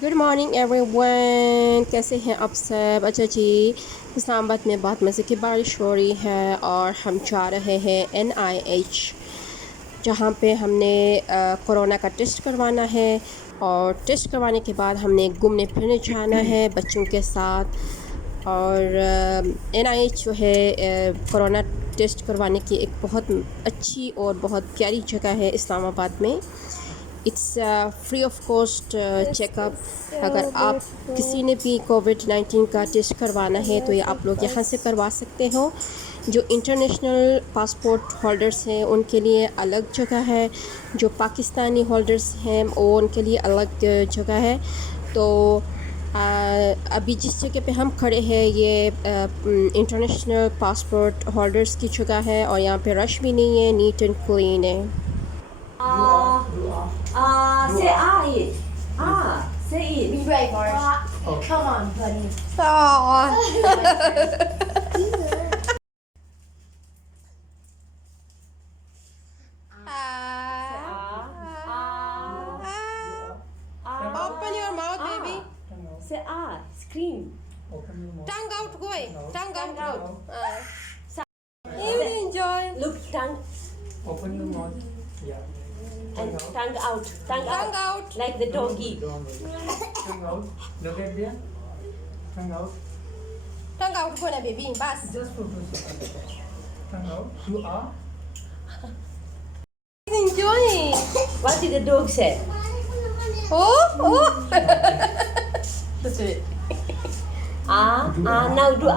Good morning everyone, कैसे हैं आप सब। अच्छा जी, इस्लामाबाद में बहुत मज़े की बारिश हो रही है और हम जा रहे हैं NIH, जहाँ पे हमने कोरोना का टेस्ट करवाना है। और टेस्ट करवाने के बाद हमने घूमने फिरने जाना है बच्चों के साथ। और NIH जो है कोरोना टेस्ट करवाने की एक बहुत अच्छी और बहुत प्यारी जगह है इस्लामाबाद में। It's free of cost checkup. अगर आप किसी ने भी कोविड-19 का टेस्ट करवाना है तो ये आप लोग यहाँ से करवा सकते हो। जो इंटरनेशनल पासपोर्ट होल्डर्स हैं उनके लिए अलग जगह है, जो पाकिस्तानी होल्डर्स हैं वो उनके लिए अलग जगह है। तो अभी जिस जगह पे हम खड़े हैं ये इंटरनेशनल पासपोर्ट होल्डर्स की जगह है और यहाँ पे रश भी नहीं है, नीट एंड क्लीन है। Say it. Say it. Be brave, Marge. Come on, buddy. Open your mouth, baby. Say scream. Tongue out, go away. Tongue Tongue out. out. You enjoy. Look, tongue Open your mouth. Yeah. and tongue out. Tongue Tongue out. out. Like the doggy. Tongue out. Look at there. Tongue out. Tongue out ko na, baby. Bas. Just for 2 seconds. Tongue out. You are. He's enjoying. What did the dog say? Oh. That's it. Now do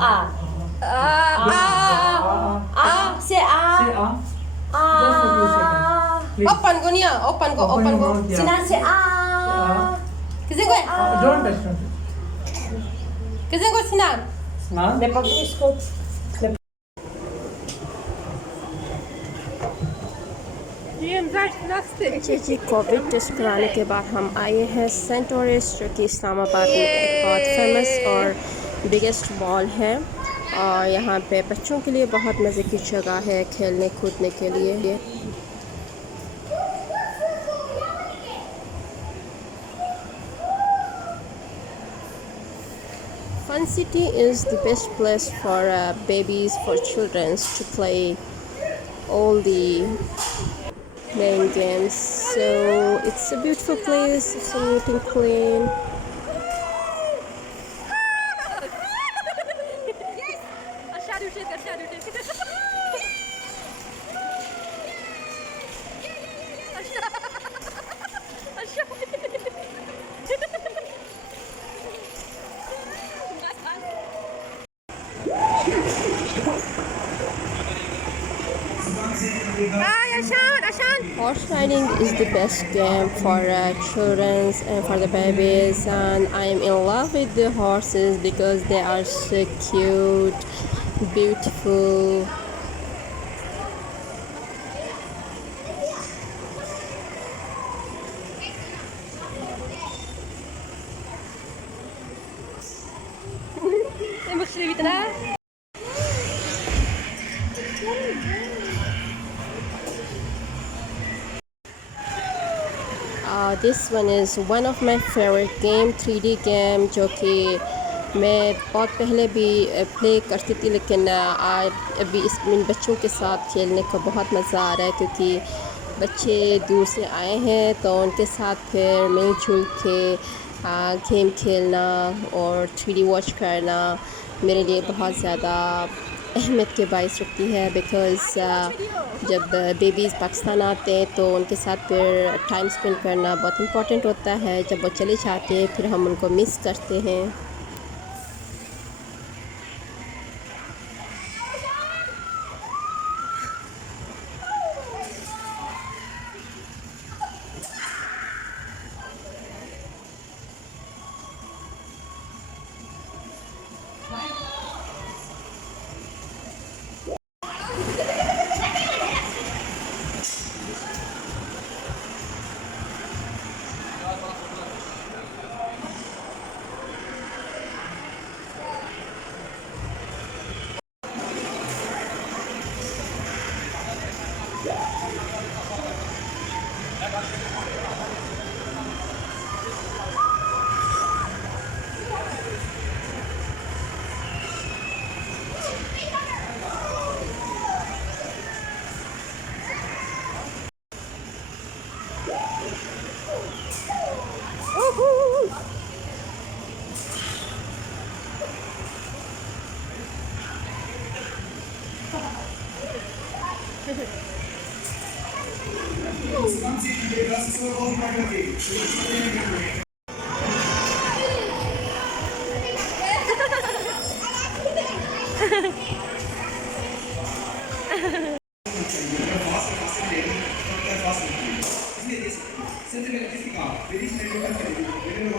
Say Say ah. Just for 2 seconds. Please. Open ko niya. Open ko. Open your mouth. Yeah. Sinan say Kasi ko. Don't touch. Don't touch. Kasi ko sinan. Now. The public school. जी जी, Covid test कराने के बाद हम आए हैं Saint ऑरेस, जो कि इस्लामाबाद में एक बहुत फेमस और बिगेस्ट मॉल है। और यहाँ पे बच्चों के लिए बहुत मज़े की जगह है खेलने कूदने के लिए। Fun City is the best place for babies, for children to play all the playing games. So it's a beautiful place. It's so neat and clean. Horse riding is the best game for children and for the babies, and I am in love with the horses because they are so cute, beautiful. This one is one of my favorite game, 3D game, जो कि मैं बहुत पहले भी play करती थी, लेकिन अभी इन बच्चों के साथ खेलने का बहुत मज़ा आ रहा है, क्योंकि बच्चे दूर से आए हैं तो उनके साथ फिर मिलजुल के गेम खेलना और 3D वॉच करना मेरे लिए बहुत ज़्यादा अहमियत के बायस रखती है। बिकॉज़ जब बेबीज़ पाकिस्तान आते हैं तो उनके साथ फिर टाइम स्पेंड करना बहुत इम्पॉर्टेंट होता है। जब वो चले जाते हैं फिर हम उनको मिस करते हैं। Good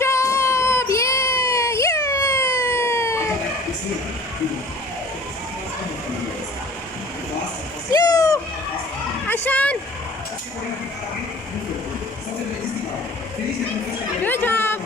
job! Yeah! Yeah! You! Ashan! Good job!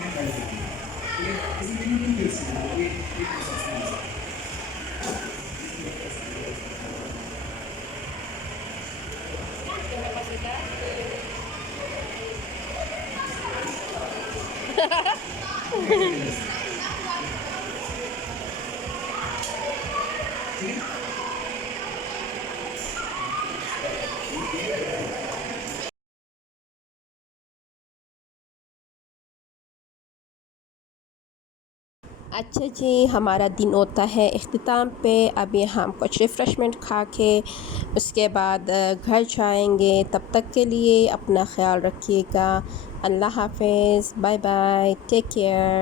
अच्छा जी, हमारा दिन होता है इख्तिताम पे। अभी हम कुछ रिफ़्रेशमेंट खा के उसके बाद घर जाएंगे। तब तक के लिए अपना ख्याल रखिएगा। अल्लाह हाफ़िज़, बाय बाय, टेक केयर।